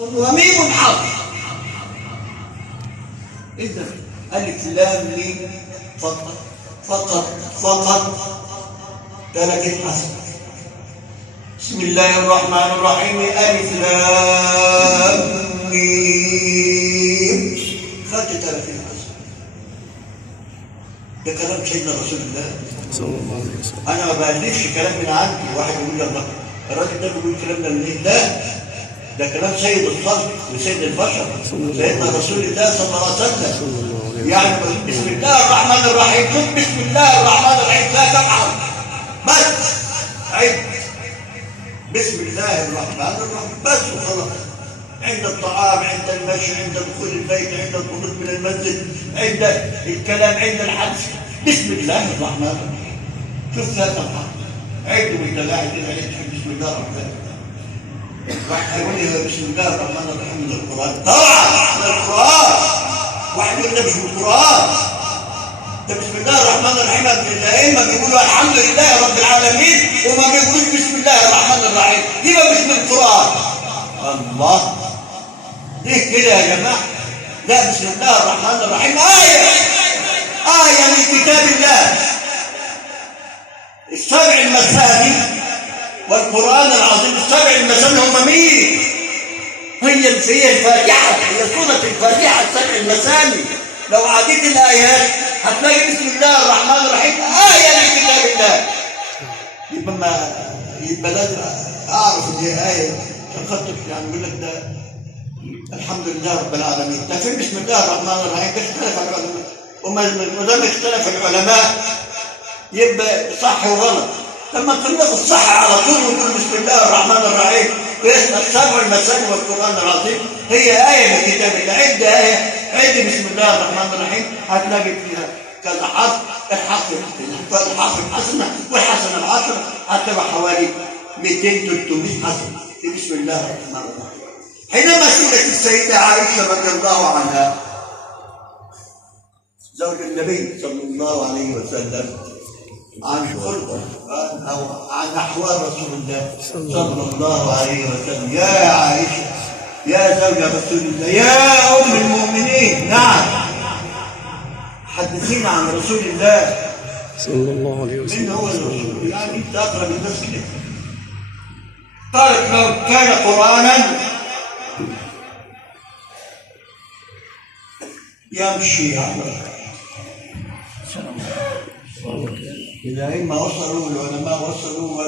وميم حرف. إذا ألف لام ميم فقط فقط فقط درجة حسن. بسم الله الرحمن الرحيم. ألف لام ميم خدت 30 حسن. ده كلام سيدنا رسول الله صلى الله عليه وسلم. أنا ما بألفش كلام من عندي. واحد يقول لي الله الراجل ده بيقول كلام ده منين؟ لا، ده كلام سيد الخلق وسيد البشر سيدنا رسول الله صلى الله عليه وسلم. يعني بسم الله الرحمن الرحيم. شوف بسم الله الرحمن الرحيم لا تفعل بس عد بسم الله الرحمن الرحيم بس وخلاص. عند الطعام، عند المشي، عند دخول البيت، عند الخروج من المسجد، عند الكلام، عند الحدث، بسم الله الرحمن الرحيم. شوف لا تفعل عد وانت قاعد كده عد بسم الله الرحمن الرحيم. واحد يقول لي بسم الله الرحمن الرحيم من القرآن. طبعا من القرآن. واحد يقول لي مش من القرآن. ده بسم الله الرحمن الرحيم الأئمة بيقولوا الحمد لله رب العالمين وما بيقولوش بسم الله الرحمن الرحيم. يبقى مش من القرآن. الله ليه كده يا جماعة؟ لا، بسم الله الرحمن الرحيم آية من كتاب الله. السبع المثاني والقرآن العظيم. السبع المثاني هم مين؟ هي الفاتحة، هي سورة الفاتحة السبع المثاني. لو عديت الآيات هتلاقي بسم الله الرحمن الرحيم آية من كتاب الله. يبقى لازم أعرف إن هي آية عشان خاطر يعني يقول لك ده الحمد لله رب العالمين. ده فين بسم الله الرحمن الرحيم؟ ده اختلف العلماء، وما دام اختلف العلماء يبقى صح وغلط. لما نخلص الصح على طول ونقول بسم الله الرحمن الرحيم السبع المثاني والقرآن العظيم هي آية من كتاب الله. عد آية، عد بسم الله الرحمن الرحيم هتلاقي فيها كذا حرف. الحرف الحسنة والحسنة العشرة هتبقى حوالي 200 300 حسنة في بسم الله الرحمن الرحيم. حينما سئلت السيدة عائشة رضي الله عنها زوج النبي صلى الله عليه وسلم عن خلقه أو عن أحوال رسول الله صلى الله عليه وسلم. يا عائشة يا زوج رسول الله يا أم المؤمنين، نعم حدثينا عن رسول الله صلى الله عليه وسلم. من هو الرسول؟ يعني أنت أقرب الناس كده. قالت لو كان قرآنا يمشي على الأرض. إذا إما وصلوا العلماء وصلوا